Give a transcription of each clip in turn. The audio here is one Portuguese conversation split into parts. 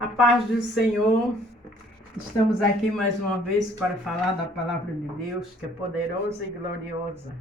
A paz do Senhor, estamos aqui mais uma vez para falar da palavra de Deus, que é poderosa e gloriosa,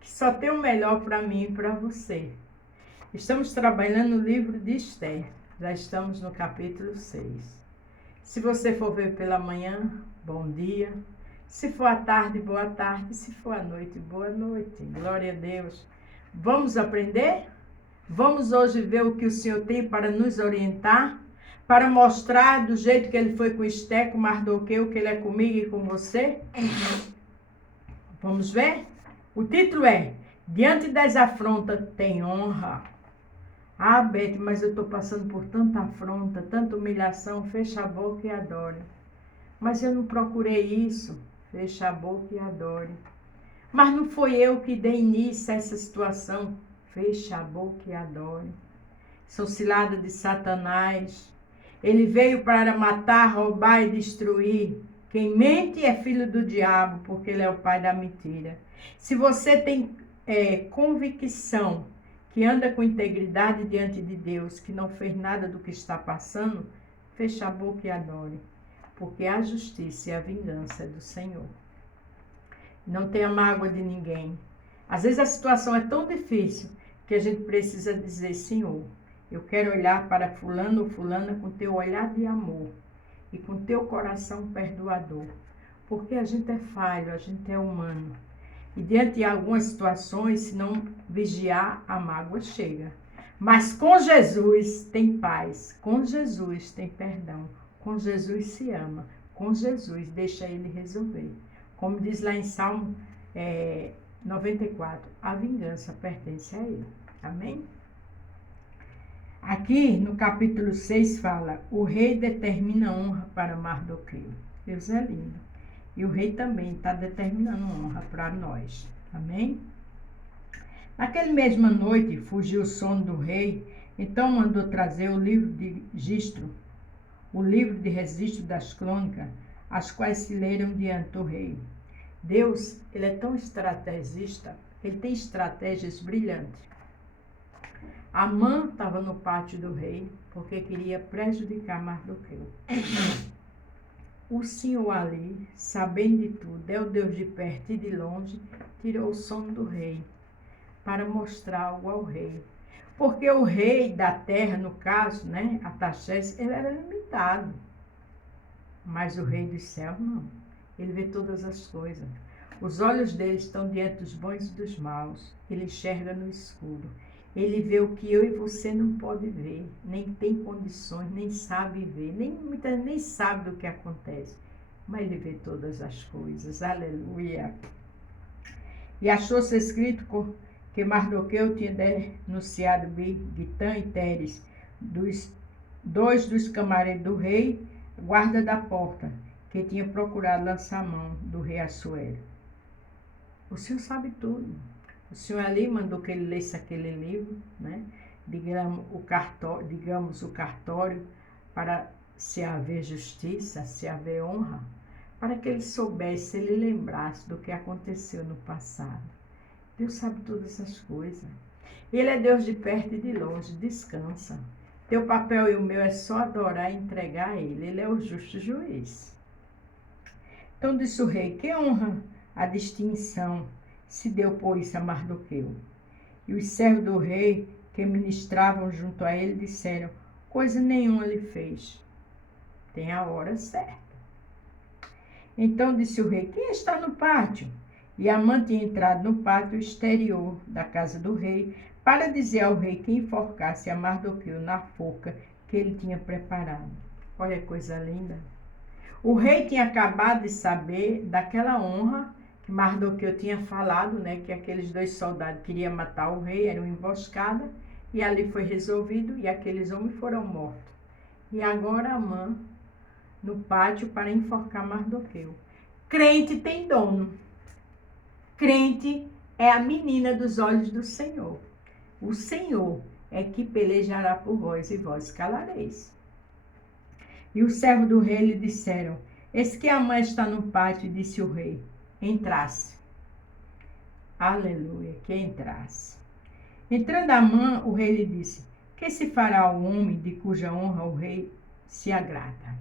que só tem o melhor para mim e para você. Estamos trabalhando no livro de Esther, já estamos no capítulo 6. Se você for ver pela manhã, bom dia. Se for à tarde, boa tarde. Se for à noite, boa noite. Glória a Deus. Vamos aprender? Vamos hoje ver o que o Senhor tem para nos orientar, para mostrar do jeito que ele foi com Esther, com Mardoqueu, que ele é comigo e com você? Vamos ver? O título é Diante das afrontas tem honra. Ah, Beth, mas eu estou passando por tanta afronta, tanta humilhação. Fecha a boca e adore. Mas eu não procurei isso. Fecha a boca e adore. Mas não foi eu que dei início a essa situação. Fecha a boca e adore. São ciladas de Satanás. Ele veio para matar, roubar e destruir. Quem mente é filho do diabo, porque ele é o pai da mentira. Se você tem convicção que anda com integridade diante de Deus, que não fez nada do que está passando, feche a boca e adore. Porque a justiça e a vingança é do Senhor. Não tenha mágoa de ninguém. Às vezes a situação é tão difícil que a gente precisa dizer, Senhor, eu quero olhar para fulano ou fulana com teu olhar de amor e com teu coração perdoador. Porque a gente é falho, a gente é humano. E diante de algumas situações, se não vigiar, a mágoa chega. Mas com Jesus tem paz, com Jesus tem perdão, com Jesus se ama, com Jesus deixa ele resolver. Como diz lá em Salmo 94, a vingança pertence a ele. Amém? Aqui no capítulo 6 fala, o rei determina honra para Mardoqueu. Deus é lindo. E o rei também está determinando honra para nós. Amém? Naquela mesma noite fugiu o sono do rei, então mandou trazer o livro de registro, das crônicas, as quais se leram diante do rei. Deus, ele é tão estrategista, ele tem estratégias brilhantes. Amã estava no pátio do rei, porque queria prejudicar Mardoqueu. O Senhor ali, sabendo de tudo, é o Deus de perto e de longe, tirou o sono do rei, para mostrar algo ao rei. Porque o rei da terra, no caso, Artaxerxes, ele era limitado. Mas o rei dos céus, não. Ele vê todas as coisas. Os olhos dele estão diante dos bons e dos maus. Ele enxerga no escuro. Ele vê o que eu e você não pode ver, nem tem condições, nem sabe ver, nem sabe do que acontece. Mas ele vê todas as coisas. Aleluia. E achou-se escrito que Mardoqueu tinha denunciado Bigtã e Teres, dois dos camareiros do rei, guarda da porta, que tinha procurado lançar a mão do rei Assuero. O Senhor sabe tudo. O Senhor ali mandou que ele lesse aquele livro, digamos o cartório, para se haver justiça, se haver honra, para que ele soubesse, ele lembrasse do que aconteceu no passado. Deus sabe todas essas coisas. Ele é Deus de perto e de longe, descansa. Teu papel e o meu é só adorar e entregar a ele. Ele é o justo juiz. Então disse o rei, que honra a distinção se deu por isso a Mardoqueu. E os servos do rei que ministravam junto a ele disseram, coisa nenhuma lhe fez. Tem a hora certa. Então disse o rei, quem está no pátio? E Amã tinha entrado no pátio exterior da casa do rei para dizer ao rei que enforcasse a Mardoqueu na forca que ele tinha preparado. Olha que coisa linda. O rei tinha acabado de saber daquela honra que Mardoqueu tinha falado, que aqueles dois soldados queriam matar o rei, era uma emboscada, e ali foi resolvido, e aqueles homens foram mortos. E agora Amã, no pátio, para enforcar Mardoqueu. Crente tem dono. Crente é a menina dos olhos do Senhor. O Senhor é que pelejará por vós, e vós calareis. E os servos do rei lhe disseram, eis que Amã está no pátio, disse o rei, entrasse. Aleluia, que entrasse. Entrando Amã, o rei lhe disse, que se fará ao homem de cuja honra o rei se agrada.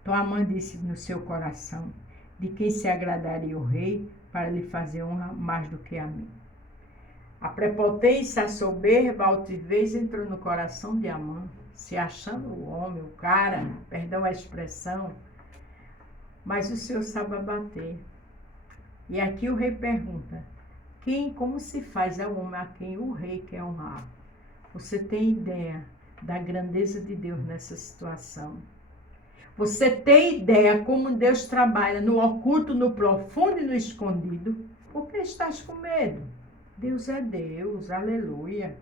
Então Amã disse no seu coração: de quem se agradaria o rei para lhe fazer honra mais do que a mim? A prepotência, a soberba, a altivez entrou no coração de Amã, se achando o homem, o cara, perdão a expressão, mas o Senhor sabe abater. E aqui o rei pergunta: como se faz ao homem a quem o rei quer honrar? Você tem ideia da grandeza de Deus nessa situação? Você tem ideia como Deus trabalha no oculto, no profundo e no escondido? Por que estás com medo? Deus é Deus, aleluia.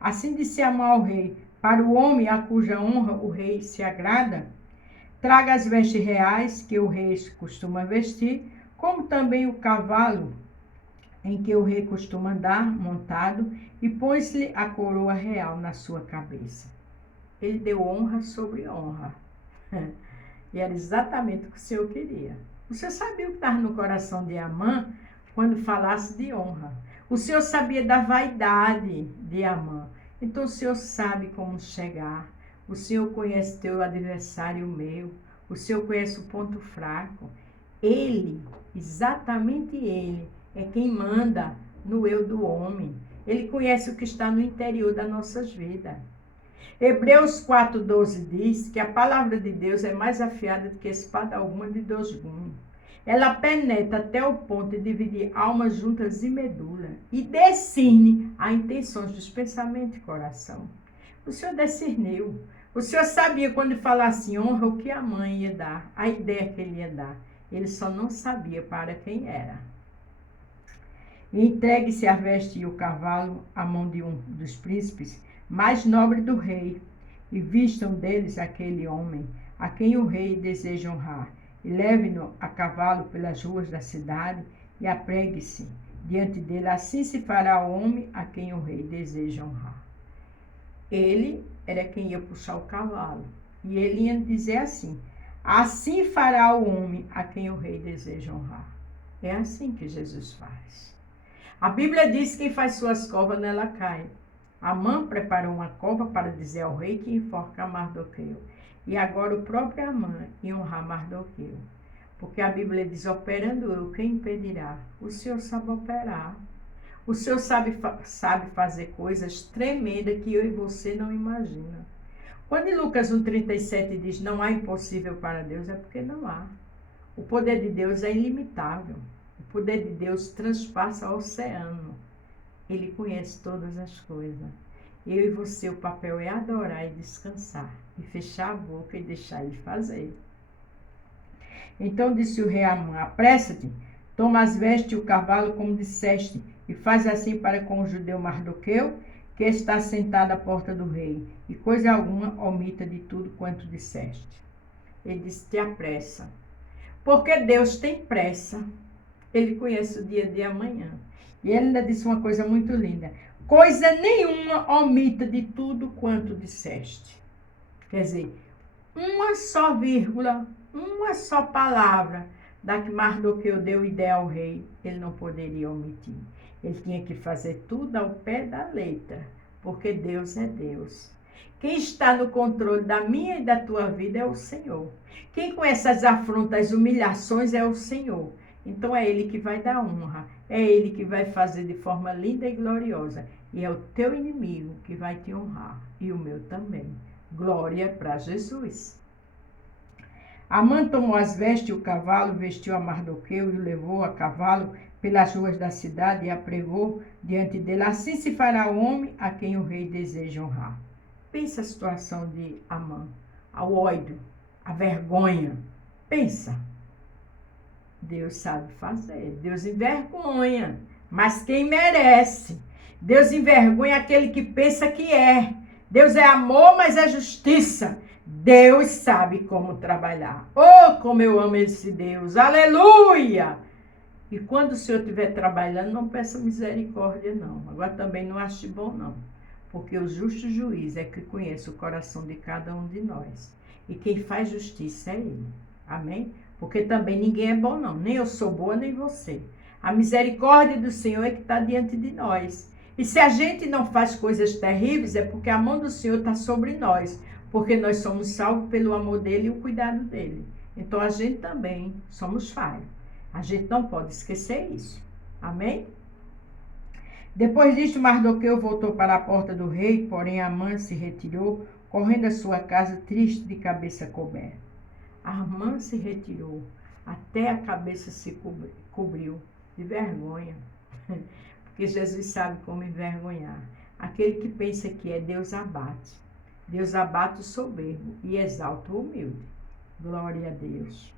Assim disse Amã ao rei: para o homem a cuja honra o rei se agrada, traga as vestes reais que o rei costuma vestir, como também o cavalo em que o rei costuma andar montado, e pôs-lhe a coroa real na sua cabeça. Ele deu honra sobre honra. E era exatamente o que o Senhor queria. O Senhor sabia o que estava no coração de Amã quando falasse de honra. O Senhor sabia da vaidade de Amã. Então o Senhor sabe como chegar. O Senhor conhece teu adversário, o meu. O Senhor conhece o ponto fraco. Ele, exatamente ele, é quem manda no eu do homem. Ele conhece o que está no interior das nossas vidas. Hebreus 4,12 diz que a palavra de Deus é mais afiada do que espada alguma de dois gumes. Ela penetra até o ponto de dividir almas juntas e medula e discerne as intenções dos pensamentos e coração. O Senhor discerniu. O Senhor sabia quando falasse honra o que a mãe ia dar, a ideia que ele ia dar. Ele só não sabia para quem era. Entregue-se a veste e o cavalo à mão de um dos príncipes mais nobre do rei, e vistam deles aquele homem, a quem o rei deseja honrar, e leve-no a cavalo pelas ruas da cidade, e apregue-se diante dele. Assim se fará o homem a quem o rei deseja honrar. Ele era quem ia puxar o cavalo, e ele ia dizer assim: assim fará o homem a quem o rei deseja honrar. É assim que Jesus faz. A Bíblia diz que quem faz suas covas nela cai. Amã preparou uma cova para dizer ao rei que enforca Mardoqueu. E agora o próprio Amã ia honrar Mardoqueu. Porque a Bíblia diz: operando eu, quem impedirá? O Senhor sabe operar. O Senhor sabe fazer coisas tremendas que eu e você não imaginam. Quando em Lucas 1,37 diz: não há impossível para Deus, é porque não há. O poder de Deus é ilimitável. O poder de Deus transpassa o oceano. Ele conhece todas as coisas. Eu e você, o papel é adorar e descansar, e fechar a boca e deixar ele fazer. Então disse o rei Amã: apressa-te, toma as vestes e o cavalo como disseste, e faz assim para com o judeu Mardoqueu, que está sentado à porta do rei, e coisa alguma omita de tudo quanto disseste. Ele disse: te apressa, porque Deus tem pressa. Ele conhece o dia de amanhã. E ele ainda disse uma coisa muito linda: coisa nenhuma omita de tudo quanto disseste. Quer dizer, uma só vírgula, uma só palavra da que Mardoqueu deu ideia ao rei, ele não poderia omitir. Ele tinha que fazer tudo ao pé da letra, porque Deus é Deus. Quem está no controle da minha e da tua vida é o Senhor. Quem conhece as afrontas, as humilhações é o Senhor. Então é Ele que vai dar honra, é Ele que vai fazer de forma linda e gloriosa. E é o teu inimigo que vai te honrar, e o meu também. Glória para Jesus. Amã tomou as vestes e o cavalo, vestiu a Mardoqueu e o levou a cavalo pelas ruas da cidade e a pregou diante dele. Assim se fará o homem a quem o rei deseja honrar. Pensa a situação de Amã, ao ódio, a vergonha. Pensa. Deus sabe fazer, Deus envergonha, mas quem merece? Deus envergonha aquele que pensa que é. Deus é amor, mas é justiça. Deus sabe como trabalhar. Oh, como eu amo esse Deus, aleluia! E quando o Senhor estiver trabalhando, não peça misericórdia não. Agora também não ache bom não, porque o justo juiz é que conhece o coração de cada um de nós. E quem faz justiça é Ele, amém? Porque também ninguém é bom não, nem eu sou boa, nem você. A misericórdia do Senhor é que está diante de nós. E se a gente não faz coisas terríveis, é porque a mão do Senhor está sobre nós. porque nós somos salvos pelo amor dele e o cuidado dele. Então a gente também somos falhos. A gente não pode esquecer isso. Amém? Depois disto, Mardoqueu voltou para a porta do rei, porém Amã se retirou, correndo à sua casa, triste, de cabeça coberta. Amã se retirou, até a cabeça se cobriu de vergonha. Porque Jesus sabe como envergonhar. Aquele que pensa que é Deus abate. Deus abate o soberbo e exalta o humilde. Glória a Deus.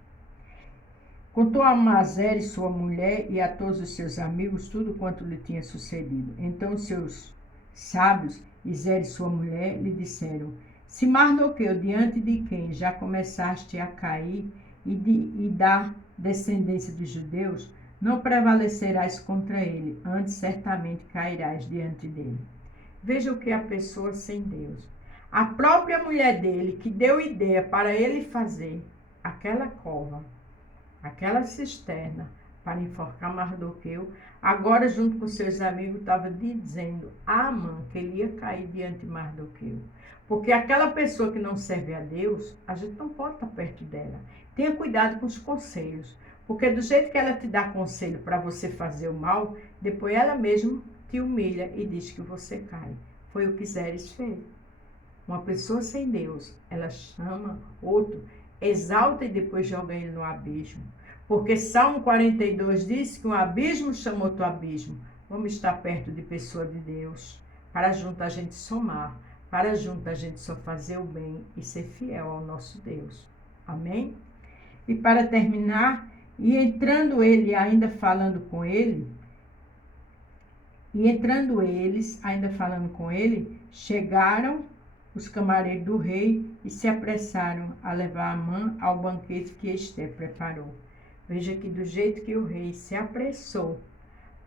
Contou a Amazé, sua mulher, e a todos os seus amigos tudo quanto lhe tinha sucedido. Então os seus sábios, Isé e sua mulher, lhe disseram: se Mardoqueu, diante de quem já começaste a cair e da descendência de judeus, não prevalecerás contra ele, antes certamente cairás diante dele. Veja o que a pessoa sem Deus. A própria mulher dele, que deu ideia para ele fazer aquela cova, aquela cisterna, para enforcar Mardoqueu, agora junto com seus amigos estava dizendo a Amã que ele ia cair diante de Mardoqueu. Porque aquela pessoa que não serve a Deus, a gente não pode estar perto dela. Tenha cuidado com os conselhos, porque do jeito que ela te dá conselho para você fazer o mal, depois ela mesma te humilha e diz que você cai. Foi o que Zeres fez. Uma pessoa sem Deus, ela chama outro, exalta e depois joga ele no abismo. Porque Salmo 42 diz que um abismo chama outro abismo. Vamos estar perto de pessoa de Deus, para junto a gente somar, para junto a gente só fazer o bem e ser fiel ao nosso Deus. Amém? E para terminar, e entrando ele ainda falando com ele, chegaram os camareiros do rei e se apressaram a levar Amã ao banquete que Ester preparou. Veja que do jeito que o rei se apressou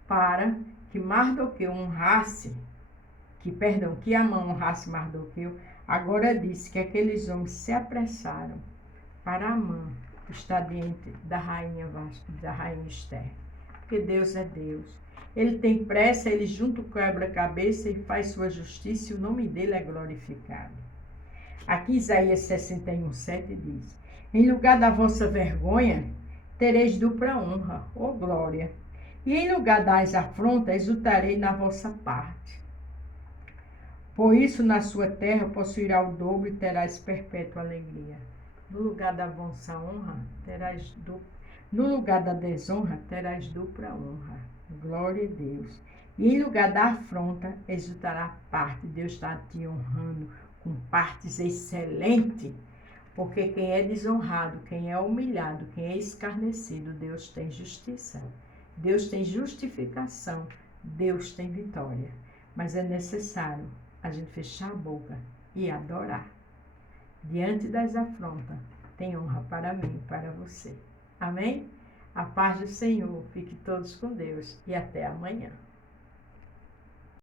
para que Mardoqueu honrasse, que Amã honrasse Mardoqueu, agora disse que aqueles homens se apressaram para Amã estar diante da rainha Ester. Porque Deus é Deus. Ele tem pressa, ele junta o quebra-cabeça e faz sua justiça e o nome dele é glorificado. Aqui Isaías 61:7 diz: em lugar da vossa vergonha, tereis dupla honra, ó glória. E em lugar das afrontas, exultarei na vossa parte. Por isso, na sua terra, possuirá o dobro e terás perpétua alegria. No lugar da vossa honra, no lugar da desonra, terás dupla honra. Glória a Deus. E em lugar da afronta, exultará a parte. Deus está te honrando com partes excelentes. Porque quem é desonrado, quem é humilhado, quem é escarnecido, Deus tem justiça. Deus tem justificação. Deus tem vitória. Mas é necessário a gente fechar a boca e adorar. Diante das afrontas, tem honra para mim e para você. Amém? A paz do Senhor. Fique todos com Deus e até amanhã.